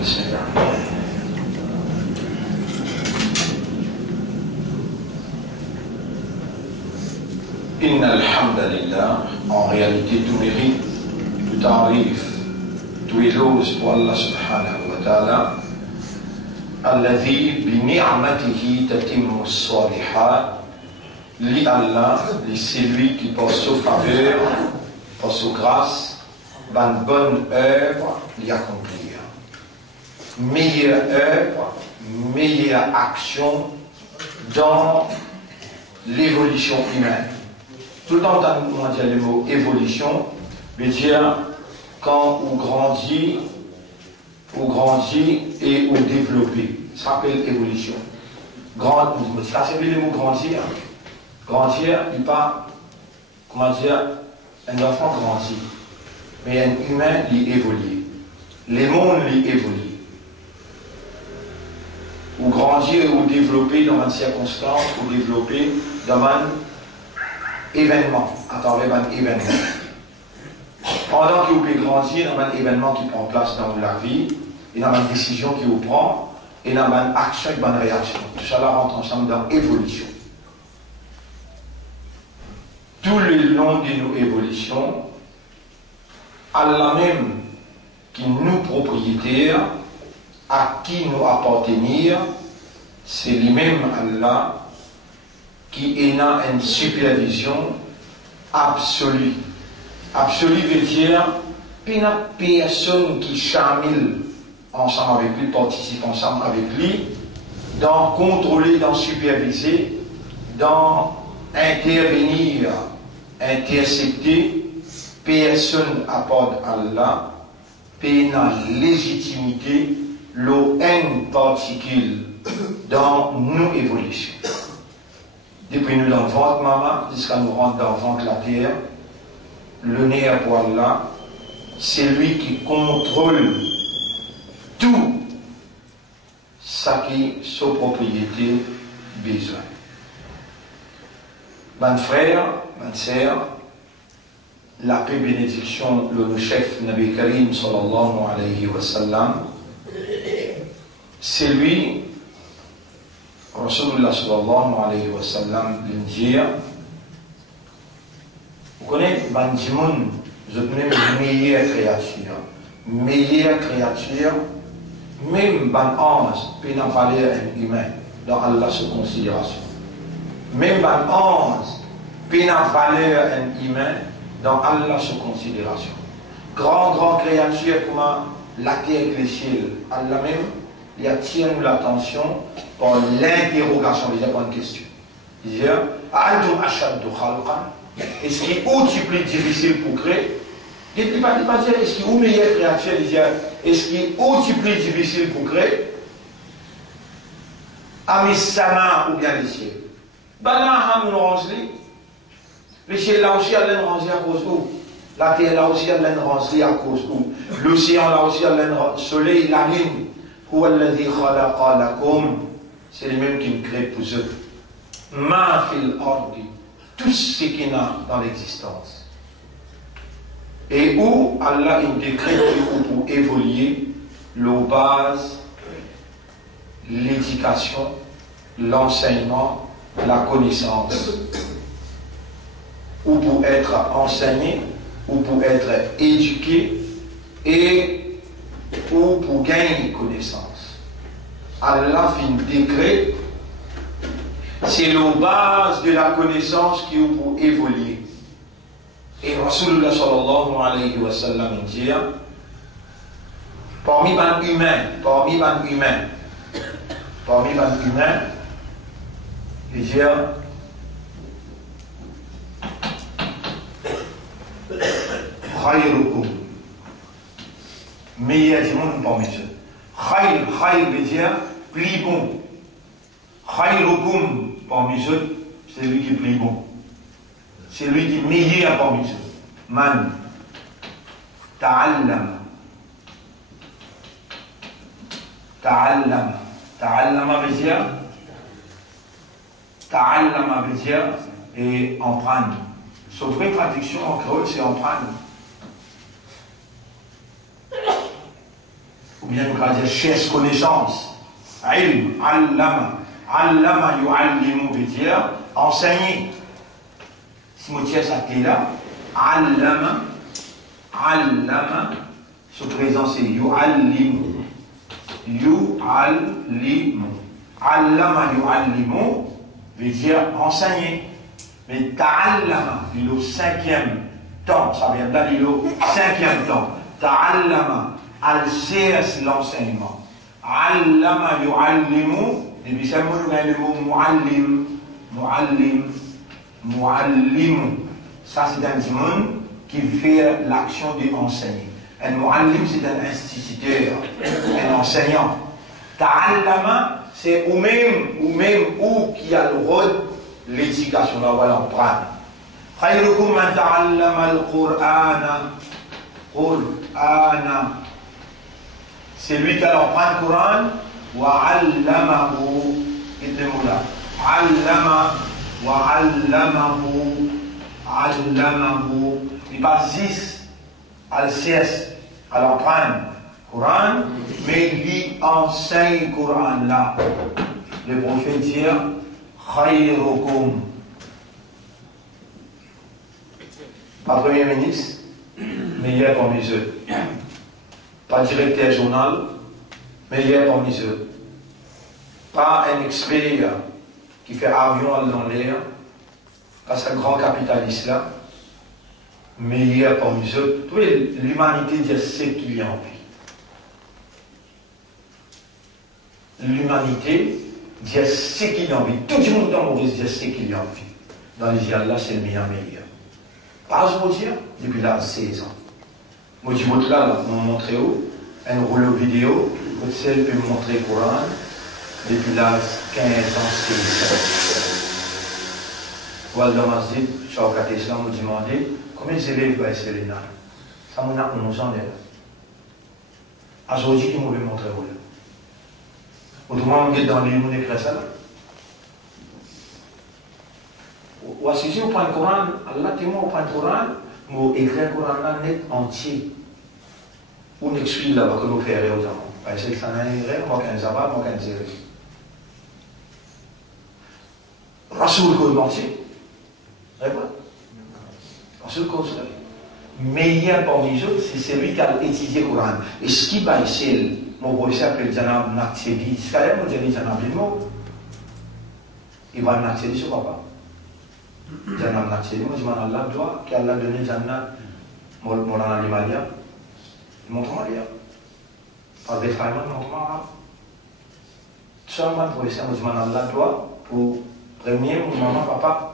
بسم الله. إن الحمد لله, en réalité tout mérite, tout tarif, tout éloge pour Allah subhanahu wa ta'ala, alladhi bi ni'matihi tatimmu as-salihat, li Allah, c'est lui qui par sa faveur, par sa grâce, une bonne œuvre l'y accomplir. Meilleure œuvre, meilleure action dans l'évolution humaine. Tout le temps, on dit le mot évolution, veut dire quand on grandit et on développe. Ça s'appelle évolution. Ça c'est le mot grandir. Grandir, il pas, comment dire, un enfant grandit, mais un humain, il évolue. Les mondes, il évoluent. Ou grandir ou développer dans une circonstance, ou développer dans un événement, à travers un événement. Pendant que vous pouvez grandir dans un événement qui prend place dans la vie, et dans une décision qui vous prend, et dans une action et une réaction. Tout ça là rentre ensemble dans l'évolution. Tout le long de nos évolutions, Allah même, qui nous propriétaire, à qui nous appartenir, c'est lui-même Allah qui est dans une supervision absolue. Absolue veut dire qu'il n'y a personne qui chamille ensemble avec lui, participe ensemble avec lui, dans contrôler, dans superviser, dans intervenir, intercepter, personne à part Allah, pénal légitimité, l'eau en particule dans nos évolutions. Depuis nous dans le ventre maman, jusqu'à nous rendre dans le ventre la terre, le nerf pour Allah, c'est lui qui contrôle tout ce qui est sa propriété besoin. Mes frères, mes sœurs, la paix bénédiction, le chef Nabi Karim sallallahu alayhi wa sallam, c'est lui, Rasulullah sallallahu alayhi wa sallam, de dire, vous connaissez, Bandimoun, je connais la meilleure créature, même ban ange, peut n'en valeur un humain, dans Allah sous considération. Même ban ange, peut n'en valeur un humain, dans Allah sous considération. Grand créature comme la terre et les cieux, Allah même, il attire nous l'attention par l'interrogation, il y a pas une question. Il dit, est-ce qu'il est aussi plus difficile pour créer? Il ne dit pas dire, est-ce qu'il est meilleure créature? Il dit, est-ce qu'il est aussi plus difficile pour créer? Amis sama ou bien les cieux. Bana nous rangeons. Les cieux là aussi, elle est rangée à cause d'où? La terre là aussi, elle est rangée à cause d'où? L'océan là aussi, elle est le soleil, la lune. C'est les mêmes qui nous créent pour eux. Ma fil ardi, tout ce qu'il y a dans l'existence. Et où Allah a décret pour évoluer la base, l'éducation, l'enseignement, la connaissance. Ou pour être enseigné, ou pour être éduqué, et ou pour gagner connaissance. Allah fait un décret, c'est la base de la connaissance qui est pour évoluer. Et Rasulullah sallallahu alayhi wa sallam dit, parmi les humains, il dit, khayrukum, meilleur du monde parmi eux. Khayr veut dire plus bon. Khayrukum parmi eux, c'est lui qui est plus bon. C'est lui qui est meilleur parmi eux. Man ta'allama. Ta'allama veut dire et en prendre. Sa vraie traduction en créole, c'est en prendre. bien nous allons dire cherche connaissance. Ilm, allama. Allama yu'allimu veut dire enseigner. Si vous tirez cette clé-là, allama, allama, ce présent c'est yu'allimu. Yu'allimu. Allama yu'allimu veut dire enseigner. Mais ta'allama, il est au 5e temps, ça vient là, il est au 5e temps. Ta'allama, al-cherche l'enseignement. Allama yu'allimu, et puis c'est le mot mu'allim, mu'allim, mu'allimu. Ça c'est un dimanche qui fait l'action d'enseigner. Un mu'allim c'est un instituteur, un enseignant. Ta'allama, c'est ou même qui a le rôle l'éducation, là voilà on prend. Khayrukum man ta'allama al-Qur'ana. Qur'ana. C'est lui qui alors prend le Coran. Wa 'allamahu. Dites-le-moi. 'Allama wa 'allamahu. 'Allamahu. Il passe 10 à CS. Alors prend le Coran, mais il enseigne le Coran là. Le prophète dit Khayrukum. Pas Premier ministre, meilleur parmi eux. Pas directeur journal, meilleur parmi eux. Pas un expert qui fait avion dans l'air, pas ce grand capitaliste là, meilleur parmi eux. Vous voyez, l'humanité dit ce qu'il y a en vie. L'humanité dire ce qu'il y a envie. Tout le monde dans le monde dire ce qu'il y a envie. Dans les yeux là, c'est le meilleur. Pas je vous dire, depuis là, 16 ans. Moi, je vous là, on m'a montré où, un rouleau vidéo, votre celle peut me montrer le Coran, depuis là, 15 ans, 16 ans. Voilà, dans ma zid, Chao Islam m'a demandé, combien d'élèves va essayer les nains? Ça m'a 11 ans là. Aujourd'hui, il m'a montré où là. Autrement, on est dans les livres, on écrit ça là. Ou à ce sujet, on prend le Coran, Allah témoin, on prend le Coran, on écrit le Coran là net entier. On explique là-bas que nous faisons aux amants. Parce que ça n'a rien à voir avec un zabat, avec un zéro. Rasoul qu'on entier. Rasoul qu'on se meilleur parmi les autres, c'est celui qui a étudié le Coran. Et ce qui va essayer, mon professeur appelle Janab Naksedi, c'est quand même dit Janab Limo. Il va Naksedi sur papa. Janab Naksedi, moi je m'en Allah doit, qui a donné Janab, mon animalia, montre-moi lire. Par des frères, montre-moi arabe. Seulement mon professeur, moi je m'en Allah doit, pour premier, mon maman, papa,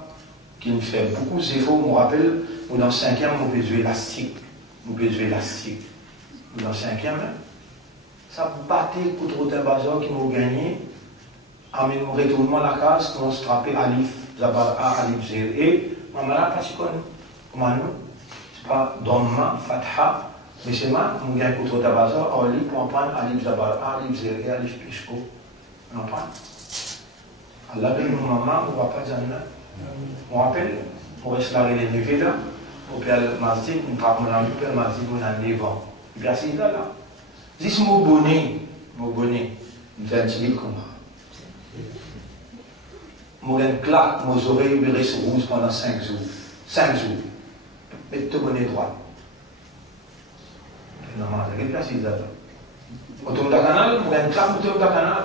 qui me fait beaucoup d'efforts, me rappelle, ou dans 5e, on peut jouer élastique. On peut jouer élastique. Ou dans 5e, ça vous battez contre le bazar qui m'ont gagné, amène mon retournement à la case, qu'on se frappe Alif, Zabar A, Alif, Zer, et maman là, pas si connu. Comment nous? C'est pas Dhamma, Fatha, mais c'est moi, on gagne contre le bazar, Alif, pour en prendre Alif, Zabar A, Alif, Zer, et Alif, Pishko. On en prend. Allah, mon maman, on ne va pas dire non. On rappelle, on reste là, les levés là, au père Mazdi, on parle de la père Mazdi, on a 9 ans. Et puis, c'est là. Dis mon bonnet, il fait un petit comme ça. Mon claque, mes oreilles, me restent rouges pendant 5 jours. 5 jours. Mais tu bonnet droit. Non, mais il y a place, il là. Au tour de la canal, mon claque, au tour de la canal.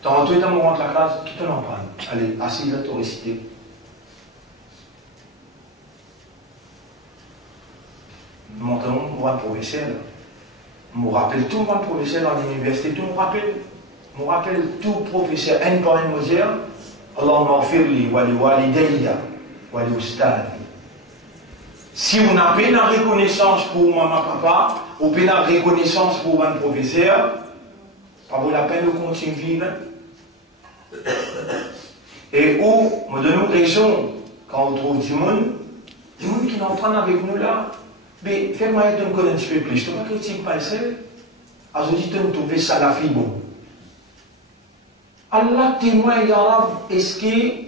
Tantôt, dans mon la classe, qui te n'en prend? Allez, assis là, tu réciter. Montrons, moi, le professeur. Je me rappelle tout mon professeur dans l'université, tout me rappelle tout professeur, un par un, me dire, Allahumma firli, wali walidayya, wali ustadi. Si on n'a pas de reconnaissance pour maman, papa, ou pas de reconnaissance pour mon professeur, pas pour la peine de continuer à vivre. Et où, me donne raison, quand on trouve du monde qui n'en prend avec nous là, mais fais-moi de me connaître un petit peu plus. Je ne sais pas critique pas ça. Aujourd'hui, tu me trouves ça la fille bon. Allah témoin, ya Rab, est-ce que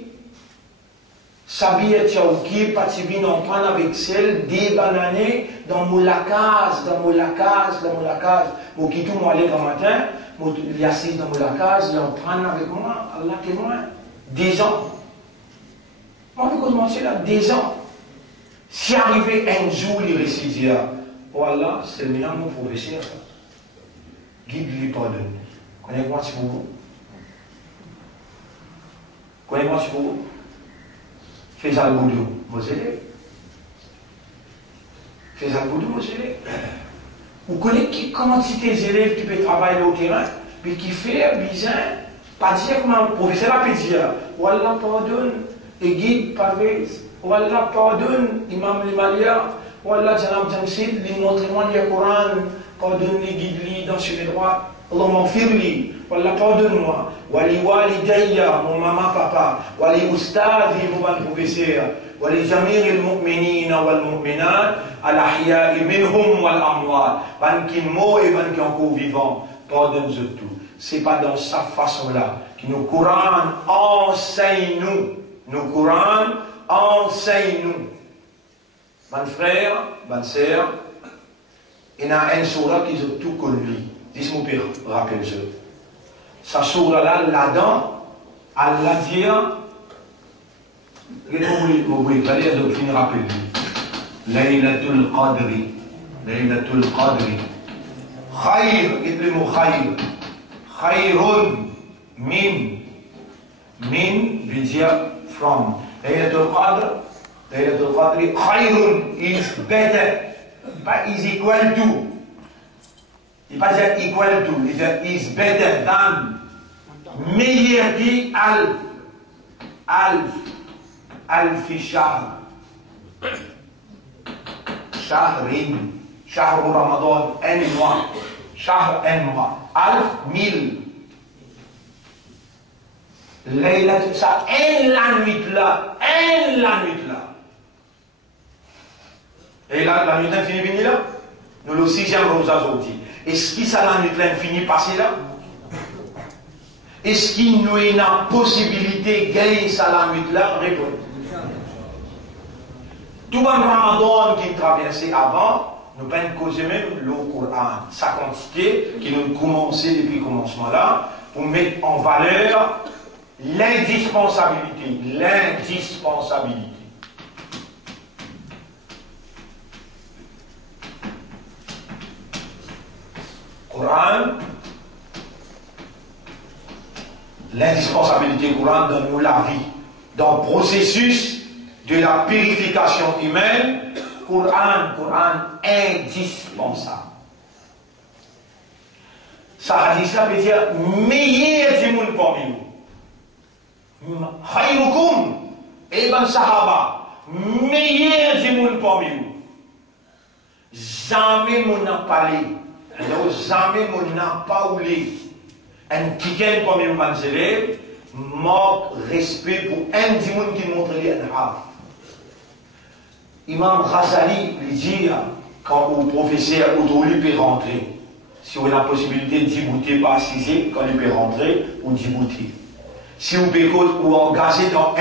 Sabia Tchaouki, Patibine en prendre avec celle, des bananes dans mon lacase, Mon quitte moi aller grand matin, il y a assis dans mon lacase, il en prendre avec moi, Allah témoin. Des ans. Moi, je commence là, des ans. Si arrivé un jour, il récide, oh Allah, c'est le meilleur mon professeur. Guide-lui, pardonne. Connais-moi si vous. Connais-moi si vous. Fais ça le boulot, vos élèves. Fais ça le boulot, vos élèves. Vous connaissez comment si tes élèves, tu peux travailler au terrain, puis qui fait bizarre, pas dire comment le professeur a pu dire, oh Allah, pardonne, et guide, parvez. Oh Allah, pardonne, Imam Limalia, oh Allah, Janab Jamsid, lui montre-moi le Coran, pardonne les guide-lui dans sur les droits. Allah m'enfirli, Allah pardonne-moi. Wali walidayya, mon maman, papa. Wali ustadi, mon professeur. Wali jamir al-mu'minina wal-mu'minat, al-ahya'i minhum wal-amwat. Van qui mort et van qui encore vivant. Pardonne-nous tout. C'est pas dans sa façon-là que nos Coran enseigne-nous. Nos Coran enseigne-nous. Mon frère, ma sœur, il y a un surah qui est tout connu. Dis-moi, père, rappelle-je. Sa surah-là, là-dedans, Allah dit, vous allez donc finir rappelle-lui. Laylatul Qadri. Laylatul Qadri. Khayr, dites le mot khayr. Khayrun min. Min veut dire from. Laylatul Qadr. Laylatul Qadri. Khayrun is better. Pas is equal to. Il ne va pas dire equal to, il dit is better than. Meilleur dit alfi shahr. Shahrin. Shahr Ramadan, un mois. Shahr, un mois. Alf, 1000. Layla, ça, la nuit là. Et là, la nuit infinie finie là. Nous le 6e rosa aujourd'hui. Est-ce qu'il ça la nuit là infinie passée là? Est-ce qu'il nous a une possibilité de gagner ça la nuit là? Répondez. Tout le Ramadan qui traversait avant, nous peine causer même le Coran, sa quantité qui nous commençait depuis le commencement là, pour mettre en valeur l'indispensabilité. Coran, l'indispensabilité Coran dans la vie, dans le processus de la purification humaine, Coran indispensable. Ça hadith ça veut dire meilleur du monde parmi nous. Khayrukum ibn Sahaba, meilleur du monde parmi nous. Jamais mon n'a parlé. Jamais mon n'a pas oulé. Un kiken parmi mes élèves, manque respect pour un du monde qui montre les anhaf. Imam Ghazali lui dit, quand le professeur Oudouli peut rentrer, si on a la possibilité d'ybouter, pas assiser, quand il peut rentrer, ou d'ybouter. Si vous pouvez ou engager dans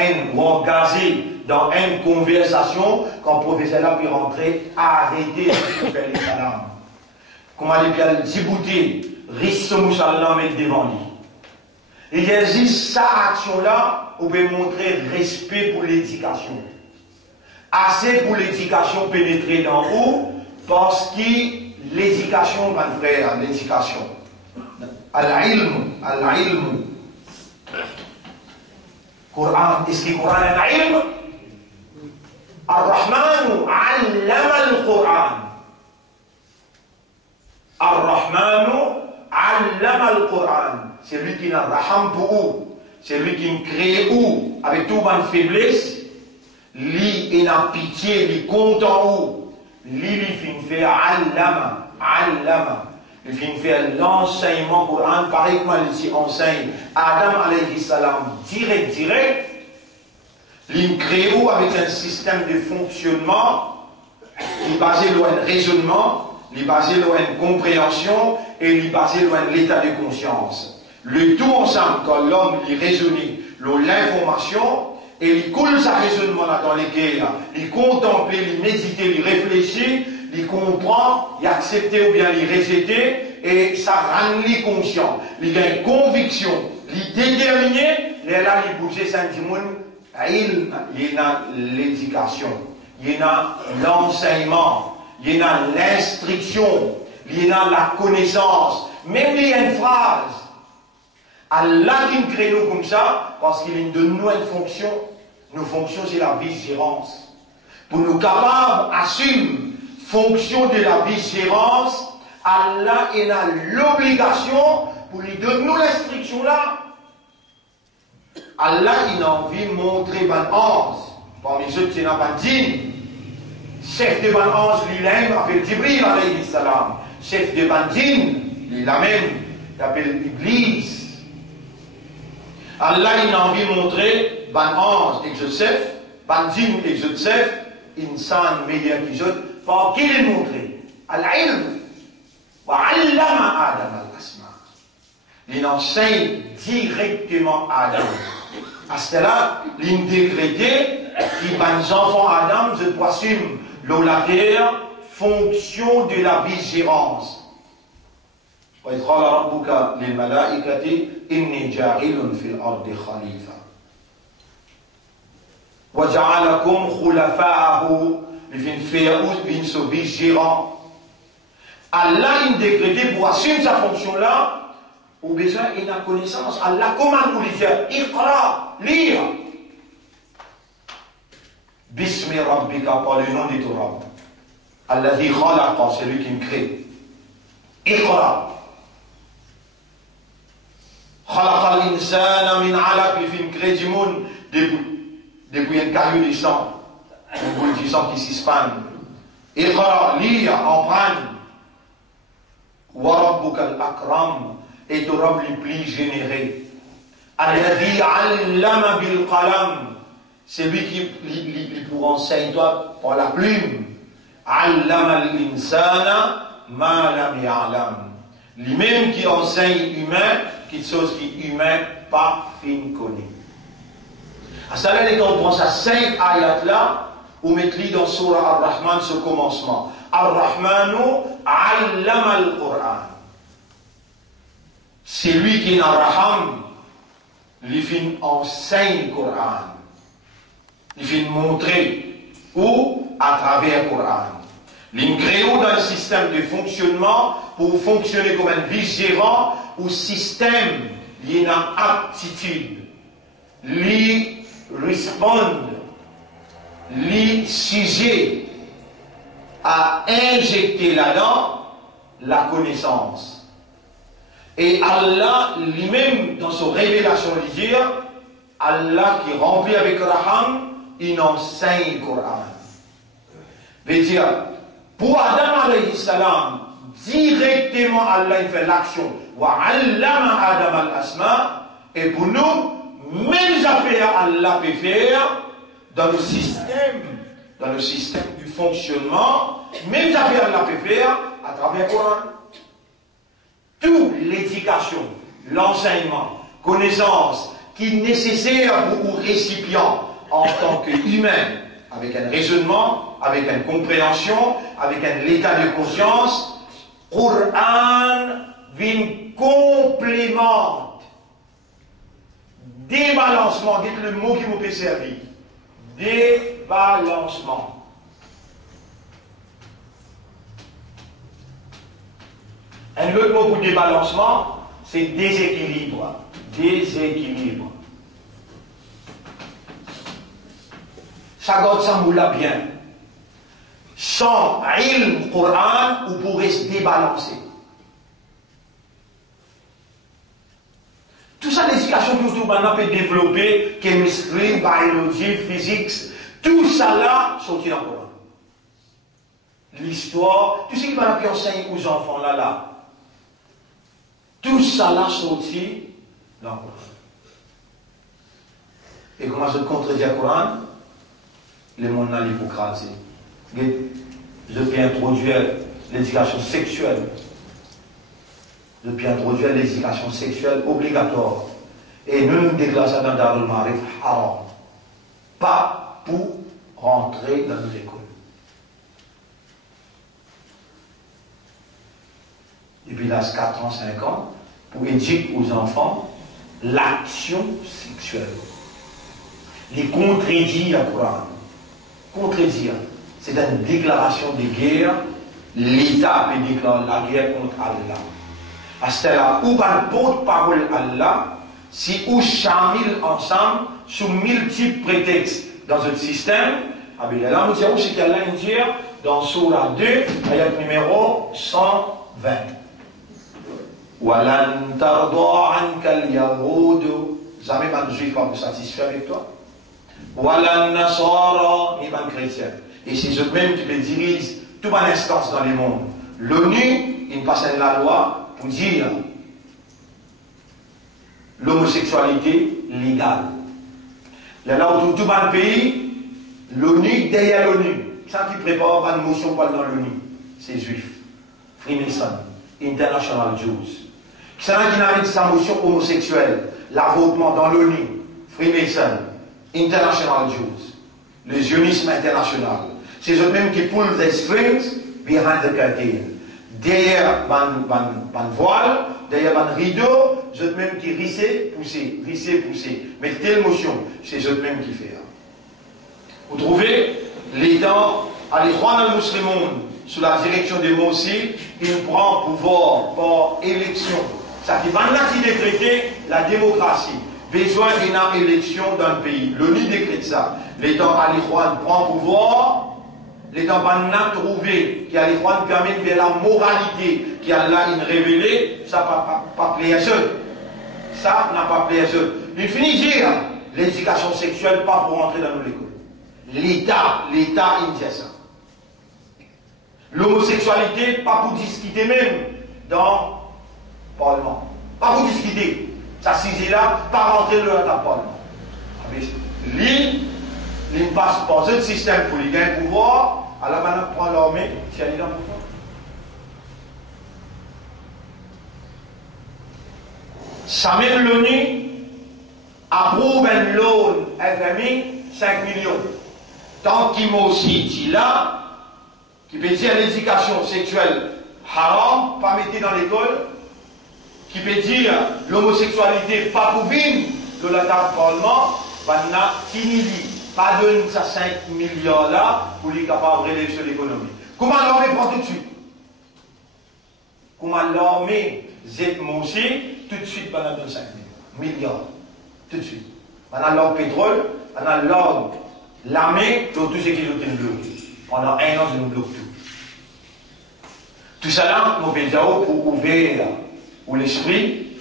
une conversation, quand le professeur peut rentrer, arrêtez de faire les salams. Comment il peut d'ybouter, risque Moussalam mettre devant lui. Il existe cette action-là, vous pouvez montrer respect pour l'éducation. Assez pour l'éducation pénétrer dans haut, parce que l'éducation, mon frère, l'éducation. Al-ilm. Coran, est-ce que le Coran est al-ilm? Ar-Rahmanu allama al-Quran. Ar-Rahmanu allama al-Quran. C'est lui qui n'a raham pour vous. C'est lui qui crée où, avec toute bonne faiblesse. Lui, il a pitié, il compte en haut. Lui, il finit faire allama. Il finit faire l'enseignement Coran, pareil comme il dit enseigne. Adam alayhi salam, direct. Il crée où avec un système de fonctionnement, il est basé sur un raisonnement, il est basé sur une compréhension et il est basé sur l'état de conscience. Le tout ensemble, quand l'homme il raisonne l'information, et il coule sa raisonnement là dans lesquels il contemple, il médite, il réfléchit, il comprend, il accepte ou bien il rejette, et ça rend lui conscient. Il a une conviction, il déterminé, il est là, il bouge, ça dit, il y a l'éducation, il y a l'enseignement, il y a l'instruction, il y a la connaissance. Même il y a une phrase. Allah qui nous crée nous comme ça, parce qu'il donne nous une fonction. Nos fonctions, c'est la vigilance. Pour nous capables d'assumer fonction de la vigilance, Allah a l'obligation pour lui donner nous l'instruction là. Allah il a envie de montrer ban ange. Parmi ceux qui n'ont pas dit, chef de ban ange lui-même appelle Jibril alayhi salam. Chef de ban djinn, il a même, il appelle Iblis. Allah il a envie de montrer ban ange et Joseph, ban djinn et Joseph, insan meilleur que les autres, par qui il montré al-ilm. وعلم آدم الأسماء. Il enseigne directement à Adam. À cela, l'intégrité qui va les enfants Adam, je dois assumer la terre, fonction de la vigilance. وإذ قال ربك للملائكة إني جاعل في الأرض خليفة وجعلكم خلفاءه لفين فيروس بين سو vigilants. Allah a décrété pour assumer sa fonction-là, ou besoin il a connaissance. Allah commande pour lui faire Iqra, lire. Bismi Rabbika, par le nom de ton Rabb. Alladhi khalaqa, c'est lui qui me crée. Iqra. Khalaqa al-insana min alaq, il fait me créer du monde depuis un caillou de sang, un boule du sang qui s'hispane. Iqra, lire, emprunte. وَرَبُّكَ الْأَكْرَمُ et ton Rabb le plus généré. الَّذِي عَلَّمَ بِالْقَلَمِ c'est lui qui pour enseigner toi par la plume. عَلَّمَ الْإِنسَانَ مَا لَمْ يَعْلَمْ lui-même qui enseigne humain, quelque chose qui humain pas fin connaît. À cela, quand on prend ces 5 ayats là, on met dans Surah Ar-Rahman ce commencement. Ar-Rahmanu allama al-Qur'an. C'est lui qui est dans Raham, lui fait enseigner le Coran. Il fait montrer où à travers le Coran. Il crée dans le système de fonctionnement pour fonctionner comme un vigérant ou système, il y a une aptitude. Il répond, il sujet à injecter là-dedans la connaissance. Et Allah lui-même, dans sa révélation, il dit, Allah qui remplit avec Raham, il enseigne le Coran. Veut dire, pour Adam alayhi salam, directement Allah il fait l'action. Wa allama Adam al-asma. Et pour nous, même affaires Allah peut faire dans le système du fonctionnement, même affaires Allah peut faire à travers le Coran. Toute l'éducation, l'enseignement, connaissance qui est nécessaire pour un récipient en tant qu'humain, avec un raisonnement, avec une compréhension, avec un état de conscience, Coran vient complémente, débalancement, dites le mot qui vous peut servir, débalancement. Un autre mot pour débalancement, c'est déséquilibre. Déséquilibre. Ça garde ça moula bien. Sans ilm Coran, vous pourrez se débalancer. Tout ça, l'éducation que tout maintenant peut développer, chemistry, biologie, physique, tout ça là, sorti dans le Coran. L'histoire, tout ce qui va enseigner aux enfants là. Tout ça là sorti dans le Coran. Et comment se contredire le Coran? Le monde n'a l'hypocrisie. Je peux introduire l'éducation sexuelle. Je peux introduire l'éducation sexuelle obligatoire. Et nous nous déclarons ça dans Darul Marif haram. pas pour rentrer dans l'école. Depuis l'âge 4 ans, 5 ans, pour éduquer aux enfants l'action sexuelle. Les contredire, quoi. Contredire, c'est une déclaration de guerre. L'État peut déclarer la guerre contre Allah. À ce là où va le porte-parole Allah, si ou chamil ensemble, sous multiples prétextes dans un système, ah bien là, nous disons ce qu'Allah dit dans Surah 2, ayat numéro 120. Walan tarda anka al-yahud, jamais un juif va vous satisfaire avec toi. Walan nasara, ni un chrétien. Et c'est eux-mêmes qui les dirigent toute une instance dans le monde. L'ONU, il passe la loi pour dire l'homosexualité légale. Là où tout le pays, l'ONU, derrière l'ONU, ça qui prépare une motion dans l'ONU, c'est juif. Freemason, International Jews. C'est là qui n'arrête sa motion homosexuelle, l'avortement dans l'ONU, Freemason, International Jews, le zionisme international. C'est eux-mêmes qui pullent les strings behind the curtain. Derrière un voile, derrière un rideau, c'est eux-mêmes qui rissaient, poussaient. Mais telle motion, c'est eux-mêmes qui font. Vous trouvez, l'État, à l'étroit dans le musulman, sous la direction des Mossi, il prend pouvoir par élection. Ça qui va décréter la démocratie. Besoin d'une élection dans le pays. L'ONU décrète ça. L'État à l'étroit prend pouvoir. L'État va trouver qui a l'étroit permet de faire la moralité qui a là une révélée. Ça n'a pas plaisir à seul. Ça n'a pas plaisir à seul. Il finit de dire l'éducation sexuelle pas pour entrer dans l'école. L'État, il dit ça. L'homosexualité, pas pour discuter même dans le Parlement. Pas pour discuter. Ça s'est là, pas rentrer dans le Parlement. Il passe par ce système pour lui gagner le pouvoir, alors maintenant prend l'armée, si elle est dans le pouvoir. Ça même l'ONU approuve un loan FMI 5 millions. Tant qu'il m'a aussi dit là, qui peut dire l'éducation sexuelle haram, pas mettre dans l'école, qui peut dire l'homosexualité pas pour vivre de la table parlement, maintenant, pas donner ça 5 millions là pour les capables de relever sur l'économie. Comment l'armée prend tout de suite? Comment l'armée zette aussi tout de suite pendant 5 millions? Tout de suite. Maintenant l'or pétrole, maintenant l'or, l'armée, tout ce qui est bloqué. Pendant 1 an, je nous bloque tout. Tout ça là, nous faisons pour ouvrir l'esprit,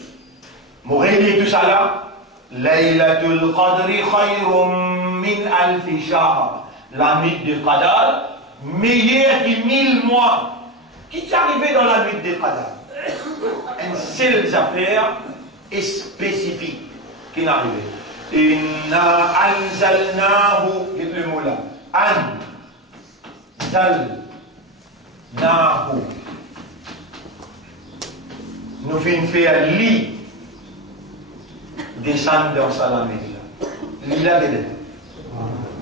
pour régler tout ça là. Laylatul Qadri khayrum min alfi shahr. La nuit de Qadar, meilleure que 1000 mois. Qui est arrivé dans la nuit de Qadar? Une seule affaire spécifique qui est arrivée. Inna anzalnahu, dites le mot là. Anzalnahu. Nous finissons faire lit. Descendre dans sa Lila de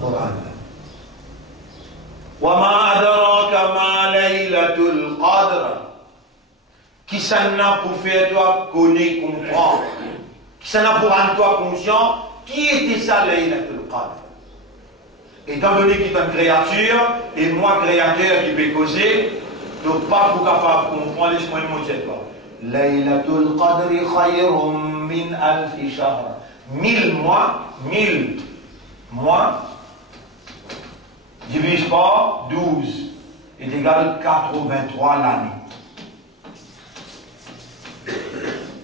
Coran. Wama adraka ma laylatul qadr. Qui s'en a pour faire toi connaître, comprendre? Qui s'en a pour rendre toi conscient? Qui était ça laylatul qadr? Étant donné qu'il est une créature, et moi créateur qui peut causer, donc pas pour capable de comprendre les mots de cette parole. Laylatul Qadri khayrum min alfi shahr. 1000 mois, divise par 12 est égal 83 l'année.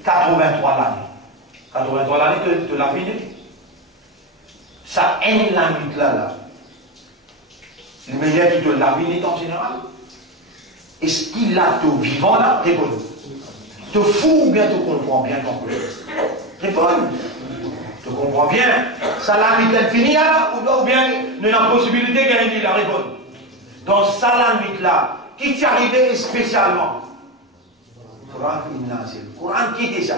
83 l'année. 83 l'année de la vie. Ça aime la nuit là. Le meilleur qui te la vie en général. Est-ce qu'il a tout vivant là? Réponds. Te fous ou bien te comprends bien ton contexte? Réponds. Te comprends bien? Ça la nuit elle finit là? Ou bien il y a la possibilité qu'elle ait la réponse? Dans ça la nuit là, qui t'est arrivé spécialement? Coran qui était ça?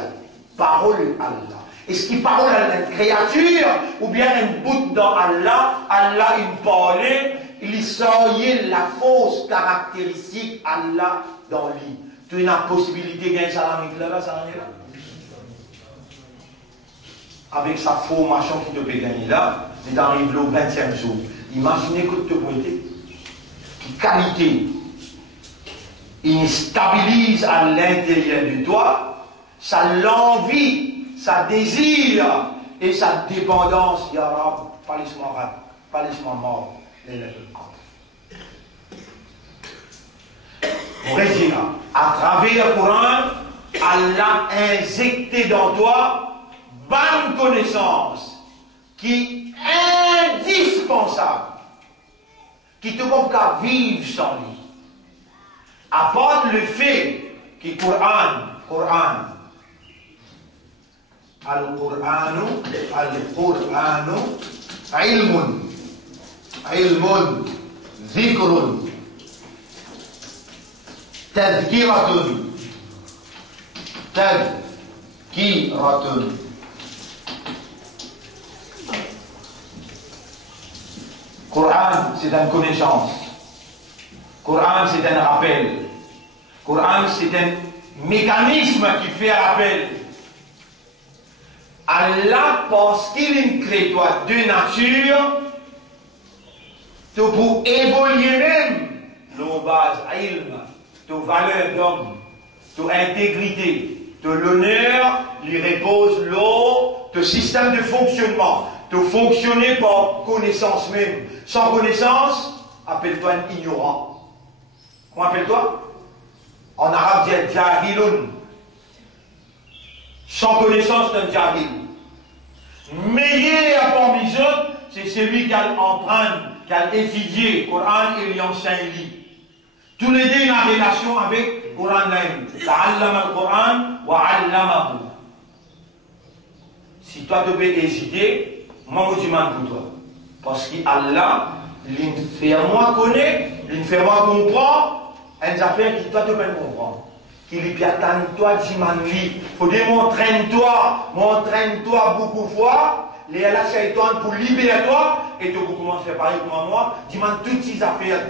Parole Allah. Est-ce qu'il parle à une créature ou bien un bout dans Allah, Allah il parlait, il soyait la fausse caractéristique Allah dans lui. Tu as une possibilité de gagner ça là, ça là. Avec sa formation qui te peut gagner là, c'est arrivé au 20e jour. Imaginez que tu peux être, qui qualité, il stabilise à l'intérieur de toi, sa l'envie, sa désir et sa dépendance. Ya Rab, pas laisse-moi mort. On résume, à travers le Coran, Allah a injecté dans toi bonne connaissance qui est indispensable, qui te peut pas vivre sans lui. Apporte le fait que le Coran, Al-Qur'anu, ilmun, zikrun, tadkiratun, Coran, c'est une connaissance. Coran, c'est un rappel. Coran, c'est un mécanisme qui fait rappel. Allah, parce qu'il crée toi de nature, tu pour évoluer même nos bases, ilm, ta valeur d'homme, ta intégrité, ta l'honneur, lui repose l'eau, ton système de fonctionnement. Tu fonctionner par connaissance même. Sans connaissance, appelle-toi un ignorant. Comment appelle-toi? En arabe, c'est jahilun. Sans connaissance, c'est un jahil. Meilleur parmi les autres, c'est celui qui a emprunté, qui a étudié le Coran et l'enseigne. Tous les deux, il ont une relation avec le Coran même. Ta'allama al-Quran wa 'allamahu. Si toi, tu peux hésiter, moi, je demande pour toi. Parce qu'Allah, l'infirme connaît, l'infirme comprend, une affaire qui toi, tu peux comprendre. Qu'il lui attend toi, il faut dire, m'entraîne-toi beaucoup de fois, les Allah Shaitan pour libérer toi, et tu commences à faire pareil comme moi, demande toutes ces affaires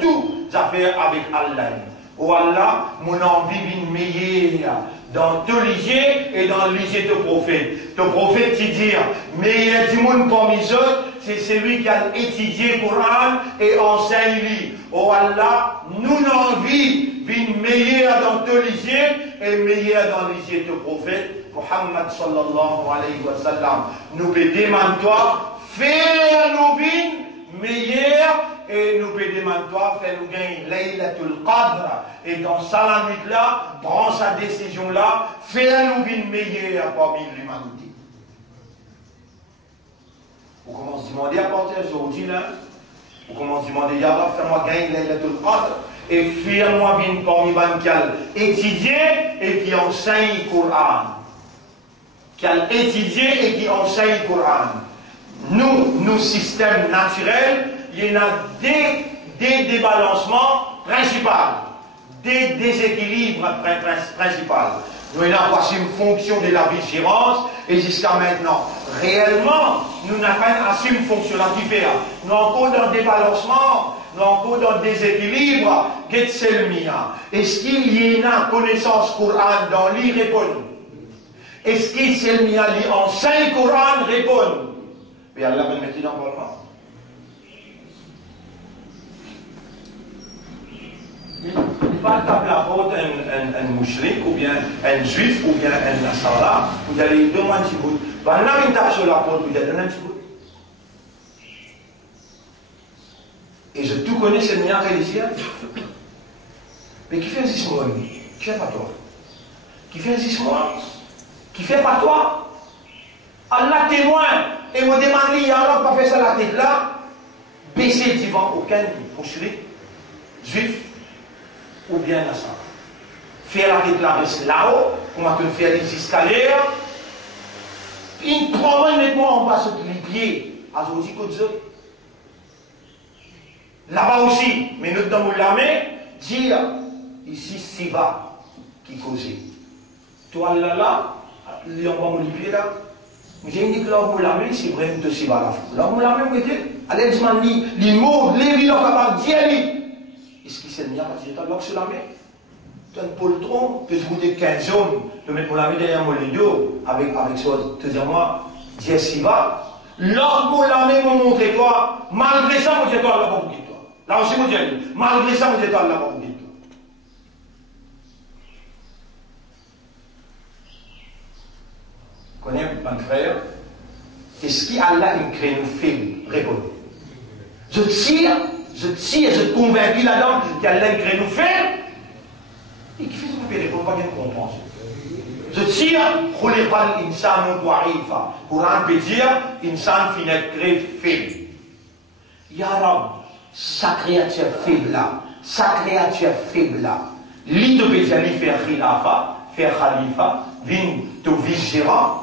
avec Allah. Oh Allah, mon envie vient meilleure dans ton lycée et dans le lycée de prophète. Ton prophète qui dit, meilleur du monde parmi les autres, c'est celui qui a étudié le Coran et enseigne-lui. Oh Allah, nous l'envie vient meilleure dans ton lycée et meilleure dans le lycée de prophète. Muhammad sallallahu alayhi wa sallam. Nous demandons toi, fais-nous vivre meilleur et nous demandons toi, fais-nous gagner Laylatul Qadr. Et dans ça, la nuit là, prends sa décision là, fais-nous vivre meilleur parmi l'humanité. Vous commencez à demander à partir d'aujourd'hui là, vous commencez à demander, Ya Allah, fais-moi gagner Laylatul Qadr. Et fais-moi vivre parmi les qui a étudié et qui enseigne le Coran. Qui a étudié et qui enseigne le Coran. Nous, systèmes naturels, il y en a des débalancements principaux, des déséquilibres principaux. Nous avons passé une fonction de la vigilance et jusqu'à maintenant. Réellement, nous n'avons pas une fonction là qui fait. Nous sommes encore dans le débalancement, nous sommes encore dans le déséquilibre. Est-ce qu'il y a une connaissance Coran dans lui répond? Est-ce qu'il y a une enseigne Coran répond? Mais Allah me met dans le moment. Il va taper la porte un mouchrik, ou bien un juif, ou bien un nasara. Vous allez demander un petit bout. Là, il tape sur la porte, vous allez donner un petit bout. Et je tout connais, c'est le mien religieux. Mais qui fait un 6 mois, lui? Qui fait pas toi? Qui fait un 6 mois? Qui fait pas toi? Allah témoin. Et vous demandez, ya Allah, pas fait ça la tête là, baisser devant aucun mouchrik, juif, ou bien nasara. Faire la tête là, reste là-haut, on va te faire des escaliers, il prend nettement en bas sur les pieds, à Zodi Kodzo. Là-bas aussi, mais nous dans l'armée, dire, ici, Siva, qui causait. Toi là, il y a un bon pied là. J'ai dit que l'homme l'a mis, c'est vrai que c'est pas la l'homme l'a même été, allez, je m'en dis, les mots, les villes, on dire, est-ce qu'il s'est mis à partir de l'homme sur la main? Tu as un poltron, que je vous dis 15 hommes, de mettre mon ami derrière mon lido, avec ça, deuxièmement, dire si va. L'homme l'a mis, mon montre-toi, malgré ça, mon Dieu-toi, là, bon, dis-toi. Là aussi, mon Dieu, malgré ça, mon Dieu-toi, là, bon, dis-toi. Connais, mon frère, est-ce qu'Allah il crée nous faibles? Répondez. Je tire, je te convaincu là-dedans qu'Allah il crée nous faibles. Et qui fait ce papier répondre, pas bien comprendre. Je tire, Khulifal insan wa'ifa. Coran peut dire, insan finit créé faible. Ya Rab, sa créature faible là, l'île de Bézali faire khilafa, faire khalifa, vin te visera.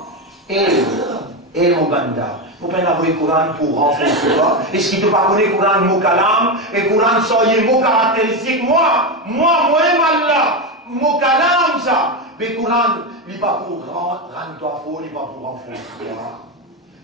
Et mon banda. Vous pouvez avoir le Coran pour renforcer toi. Est-ce qu'il ne peut pas connaître le Coran mot kalam et le Coran soyez mot caractéristique? Moi, Allah, mot kalam ça. Mais le Coran, il n'est pas pour rendre toi faux, il n'est pas pour renforcer toi.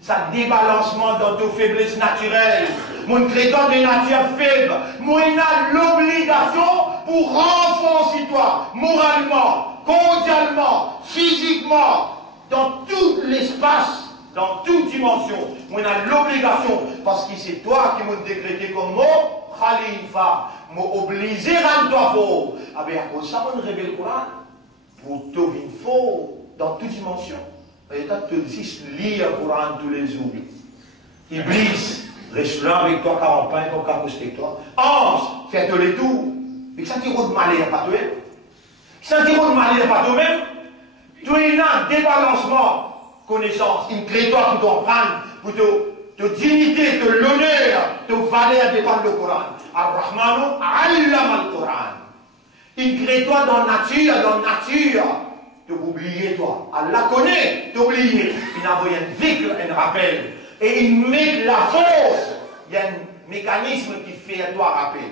Ça débalancement dans nos faiblesses naturelles. Mon créateur de nature faible. Moi, il a l'obligation pour renforcer toi, moralement, cordialement, physiquement. Dans tout l'espace, dans toute dimension, on a l'obligation, parce que c'est toi qui m'as décrété comme mot, Khalifa, m'a obligé à toi faux. Ah bien, à cause de ça, on révèle le Coran, pour te vivre faux, dans toute dimension. Et là, tu dis, lire le Coran tous les jours. Iblis, reste là avec toi, campagne, comme campus avec toi. Ange, fais-te les tours. Mais ça te rend malheur, pas toi-même. Ça te rend malheur, pas toi-même. Tu es un débalancement, connaissance, une créature pour t'en prendre, pour te dignité, te l'honneur, te valeur dépend du Coran. Ar-Rahmanu allama al-Coran. Une créature dans nature, tu oublies toi. Allah connaît, tu oublies. Il a envoyé un véhicule, un rappel. Et il met la force. Il y a un mécanisme qui fait à toi rappel.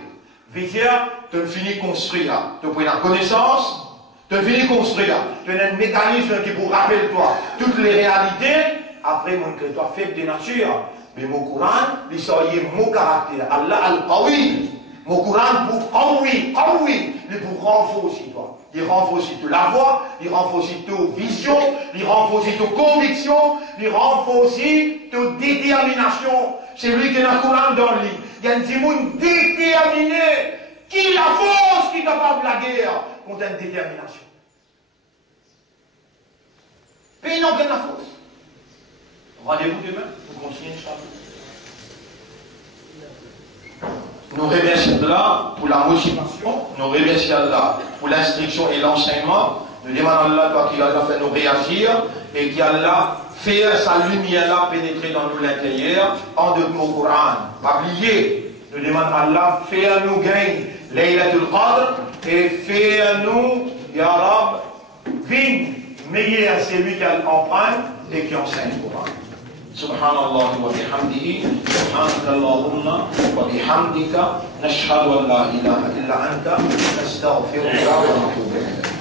Vizier, tu finis construire. Tu prends la connaissance. Tu finis construire. Tu as un mécanisme qui vous rappelle toi toutes les réalités. Après, mon créateur faible de nature. Mais mon Coran, il s'agit mon caractère. Allah al-Qawi. Mon Coran pour Qawi. Il pour renforcer toi. Il renforce la voix, il renforce ta vision, il renforce ta conviction, il renforce ta détermination. C'est lui qui a le Coran dans lui. Il y a un monde déterminé. Qui la force qui est capable de la guerre contre une détermination. Pays non bien la force. Rendez-vous demain, nous continuons Inch'Allah. Nous remercions Allah pour la motivation, nous remercions Allah pour l'instruction et l'enseignement. Nous demandons Allah, toi qui Allah fait nous réagir et qui Allah fait sa lumière là pénétrer dans nous l'intérieur en de mots Coran. Pas oublier, nous demandons Allah, fais-nous gagner Laylatul Qadr et fais-nous, Ya Rab, vite meilleur c'est lui qui emprunte et qui enseigne le Coran. سبحان الله وبحمده سبحانك اللهم وبحمدك نشهد أن لا إله إلا أنت نستغفرك ونتوب إليك